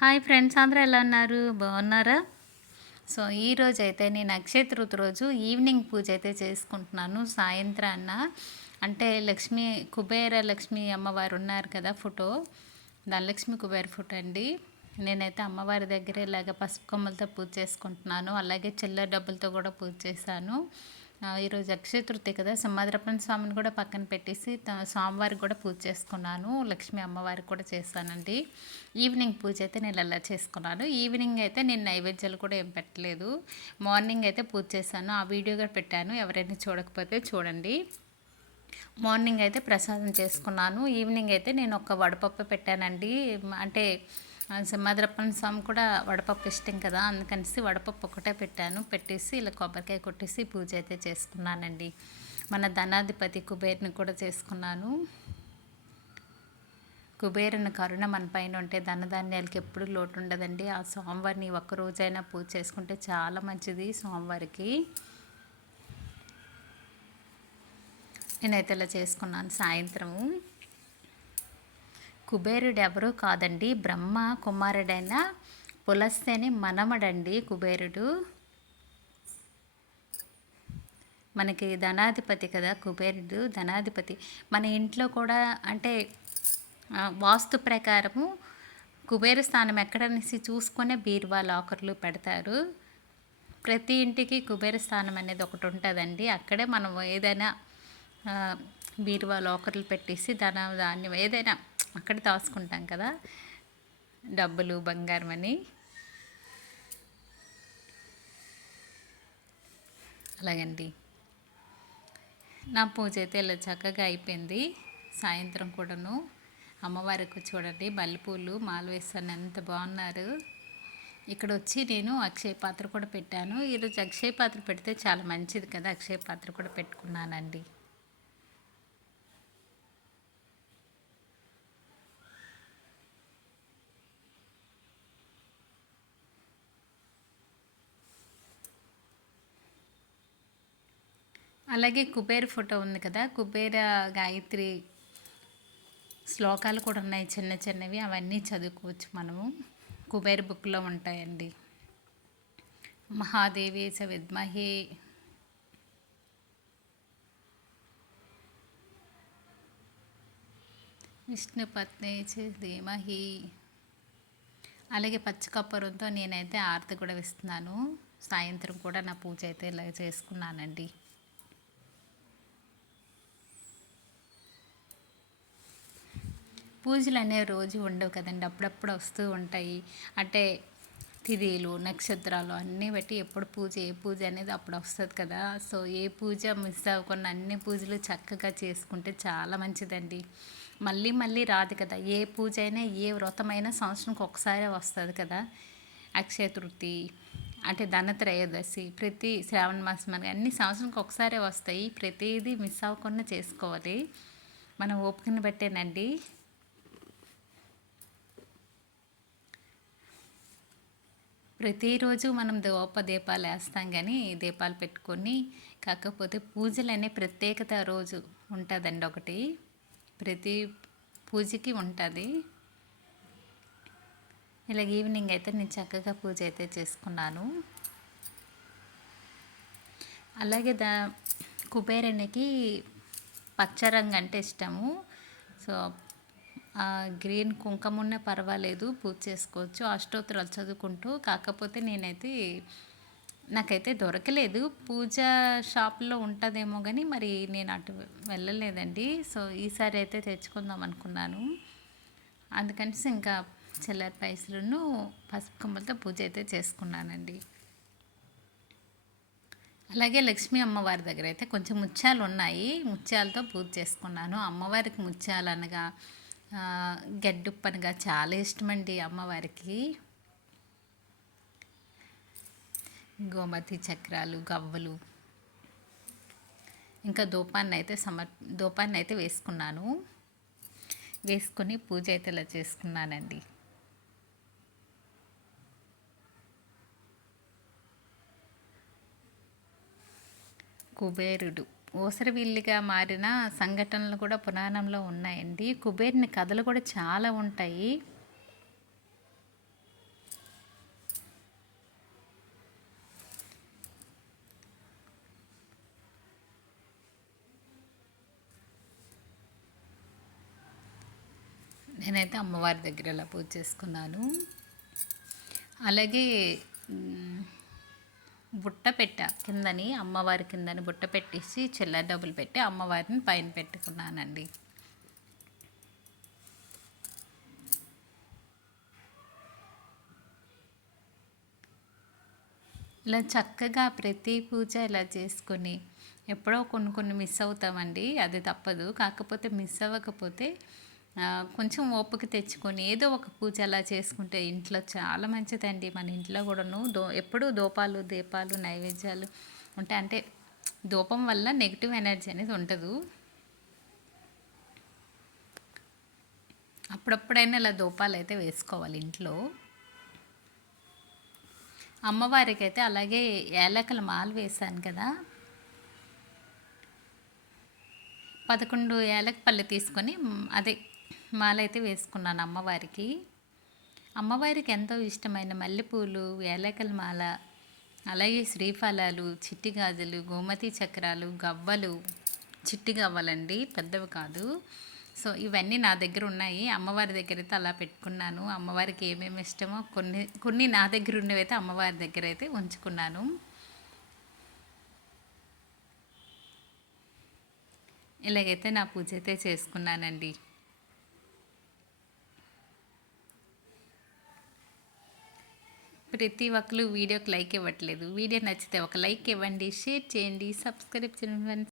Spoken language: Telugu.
హాయ్ ఫ్రెండ్స్, అందరూ ఎలా ఉన్నారు? బాగున్నారా? సో ఈరోజైతే నేను అక్షయ తృతీయ రోజు ఈవినింగ్ పూజ అయితే చేసుకుంటున్నాను. సాయంత్రాన అంటే లక్ష్మీ కుబేర లక్ష్మీ అమ్మవారు ఉన్నారు కదా ఫోటో, ధనలక్ష్మి కుబేర ఫోటో అండి. నేనైతే అమ్మవారి దగ్గర ఇలాగ పసుపు కొమ్మలతో పూజ చేసుకుంటున్నాను. అలాగే చిల్లర డబ్బులతో కూడా పూజ చేశాను. ఈరోజు అక్షయ తృతీయ కదా, సింహాద్రపణ స్వామిని కూడా పక్కన పెట్టేసి స్వామివారికి కూడా పూజ చేసుకున్నాను. లక్ష్మీ అమ్మవారికి కూడా చేశానండి. ఈవినింగ్ పూజ అయితే నేను అలా చేసుకున్నాను. ఈవినింగ్ అయితే నేను నైవేద్యాలు కూడా ఏం పెట్టలేదు. మార్నింగ్ అయితే పూజ చేశాను, ఆ వీడియో కూడా పెట్టాను. ఎవరైనా చూడకపోతే చూడండి. మార్నింగ్ అయితే ప్రసాదం చేసుకున్నాను. ఈవినింగ్ అయితే నేను ఒక వడపప్పు పెట్టానండి. అంటే సింహాద్రప్పన స్వామి కూడా వడపప్పు ఇష్టం కదా, అందుకనేసి వడపప్పు ఒకటే పెట్టాను. పెట్టేసి ఇలా కొబ్బరికాయ కొట్టేసి పూజ అయితే చేసుకున్నానండి. మన ధనాధిపతి కుబేరుని కూడా చేసుకున్నాను. కుబేరుని కరుణ మన పైన ఉంటే ధనధాన్యాలకి ఎప్పుడు లోటు ఉండదండి. ఆ స్వామివారిని ఒక్కరోజైనా పూజ చేసుకుంటే చాలా మంచిది స్వామివారికి. నేనైతే ఇలా చేసుకున్నాను సాయంత్రము. కుబేరుడు ఎవరూ కాదండి, బ్రహ్మ కుమారుడైన పులస్తేని మనమడండి కుబేరుడు. మనకి ధనాధిపతి కదా కుబేరుడు, ధనాధిపతి. మన ఇంట్లో కూడా అంటే వాస్తు ప్రకారము కుబేర స్థానం ఎక్కడనేసి చూసుకొనే బీరువా లాకర్లు పెడతారు. ప్రతి ఇంటికి కుబేర స్థానం అనేది ఒకటి ఉంటుందండి. అక్కడే మనం ఏదైనా బీరువా లాకర్లు పెట్టేసి ధాన్యం ఏదైనా అక్కడ దాచుకుంటాం కదా, డబ్బులు బంగారం అని. అలాగండి, నా పూజ అయితే ఇలా చక్కగా అయిపోయింది. సాయంత్రం కూడాను అమ్మవారికి చూడండి మల్లెపూలు మాల వేస్తాను, ఎంత బాగున్నారు. ఇక్కడ వచ్చి నేను అక్షయ పాత్ర కూడా పెట్టాను. ఈరోజు అక్షయ పాత్ర పెడితే చాలా మంచిది కదా, అక్షయ పాత్ర కూడా పెట్టుకున్నానండి. అలాగే కుబేర ఫోటో ఉంది కదా, కుబేర గాయత్రి శ్లోకాలు కూడా ఉన్నాయి చిన్న చిన్నవి, అవన్నీ చదువుకోవచ్చు మనము. కుబేర బుక్లో ఉంటాయండి. మహాదేవి స విద్మహే విష్ణుపత్ని చ ధీమహి. అలాగే పచ్చకప్పూరంతో నేనైతే ఆరతి కూడా ఇస్తున్నాను. సాయంత్రం కూడా నా పూజ అయితే ఇలా చేసుకున్నానండి. పూజలు అనేవి రోజు ఉండవు కదండి, అప్పుడప్పుడు వస్తూ ఉంటాయి. అంటే తిథిలు నక్షత్రాలు అన్నీ బట్టి ఎప్పుడు పూజ ఏ పూజ అనేది అప్పుడు వస్తుంది కదా. సో ఏ పూజ మిస్ అవ్వకుండా అన్ని పూజలు చక్కగా చేసుకుంటే చాలా మంచిదండి. మళ్ళీ మళ్ళీ రాదు కదా, ఏ పూజ అయినా ఏ వ్రతమైనా సంవత్సరంకి ఒకసారి వస్తుంది కదా. అక్షయ తృతీయ అంటే ధనత్రయోదశి, ప్రతి శ్రావణ మాసం అని అన్ని సంవత్సరంకి ఒకసారి వస్తాయి. ప్రతిదీ మిస్ అవ్వకుండా చేసుకోవాలి, మన ఓపికని బట్టేనండి. ప్రతిరోజు మనం దీపాలు వేస్తాం కానీ దీపాలు పెట్టుకొని, కాకపోతే పూజలు అనే ప్రత్యేకత రోజు ఉంటుందండి ఒకటి, ప్రతి పూజకి ఉంటుంది. ఇలాగ ఈవినింగ్ అయితే నేను చక్కగా పూజ అయితే చేసుకున్నాను. అలాగే కుబేరునికి పచ్చ రంగు అంటే ఇష్టము. సో గ్రీన్ కుంకుమ ఉన్న పర్వాలేదు, పూజ చేసుకోవచ్చు అష్టోత్తరాలు చదువుకుంటూ. కాకపోతే నాకైతే దొరకలేదు. పూజ షాప్లో ఉంటుందేమో కానీ మరి నేను అటు వెళ్ళలేదండి. సో ఈసారి అయితే తెచ్చుకుందాం అనుకున్నాను. అందుకని ఇంకా చిల్లర పైసలను పసుపు కొమ్మలతో పూజ అయితే చేసుకున్నానండి. అలాగే లక్ష్మీ అమ్మవారి దగ్గర అయితే కొంచెం ముత్యాలు ఉన్నాయి, ముత్యాలతో పూజ చేసుకున్నాను. అమ్మవారికి ముత్యాలు అనగా గడ్డుప్పనగా చాలా ఇష్టమండి అమ్మవారికి. గోమతి చక్రాలు గవ్వలు, ఇంకా ధూపాన్ని అయితే వేసుకున్నాను. వేసుకొని పూజ అయితే ఇలా చేసుకున్నానండి. కుబేరుడు ఓసరవిల్లిగా మారిన సంఘటనలు కూడా పురాణంలో ఉన్నాయండి. కుబేరుని కథలు కూడా చాలా ఉంటాయి. నేనైతే అమ్మవారి దగ్గర ఇలా పూజ చేసుకున్నాను. అలాగే బుట్ట పెట్ట కిందని అమ్మవారి కిందని బుట్ట పెట్టేసి చిల్లర డబ్బులు పెట్టి అమ్మవారిని పైన పెట్టుకున్నానండి. ఇలా చక్కగా ప్రతి పూజ ఇలా చేసుకొని ఎప్పుడో కొన్ని కొన్ని మిస్ అవుతామండి, అది తప్పదు. కాకపోతే మిస్ అవ్వకపోతే కొంచెం ఓపిక తెచ్చుకొని ఏదో ఒక పూజ అలా చేసుకుంటే ఇంట్లో చాలా మంచిదండి. మన ఇంట్లో కూడాను ఎప్పుడూ దూపాలు దీపాలు నైవేద్యాలు ఉంటాయి. అంటే ధూపం వల్ల నెగిటివ్ ఎనర్జీ అనేది ఉండదు. అప్పుడప్పుడైనా ఇలా ధూపాలు అయితే వేసుకోవాలి ఇంట్లో. అమ్మవారికి అయితే అలాగే ఏలకల మాల వేశాను కదా, 11 ఏలక పళ్ళు తీసుకొని అదే మాల అయితే వేసుకున్నాను అమ్మవారికి. అమ్మవారికి ఎంతో ఇష్టమైన మల్లెపూలు, ఏలకల మాల, అలాగే శ్రీఫలాలు, చిట్టి గాజులు, గోమతి చక్రాలు, గవ్వలు, చిట్టి గవ్వలండి, పెద్దవి కాదు. సో ఇవన్నీ నా దగ్గర ఉన్నాయి. అమ్మవారి దగ్గర అయితే అలా పెట్టుకున్నాను. అమ్మవారికి ఏమేమి ఇష్టమో కొన్ని కొన్ని నా దగ్గర ఉన్నవైతే అమ్మవారి దగ్గర అయితే ఉంచుకున్నాను. ఇలాగైతే నా పూజ అయితే చేసుకున్నానండి. ప్రతి ఒక్కరు వీడియోకి లైక్ ఇవ్వట్లేదు. వీడియో నచ్చితే ఒక లైక్ ఇవ్వండి, షేర్ చేయండి, సబ్స్క్రైబ్ చేయండి.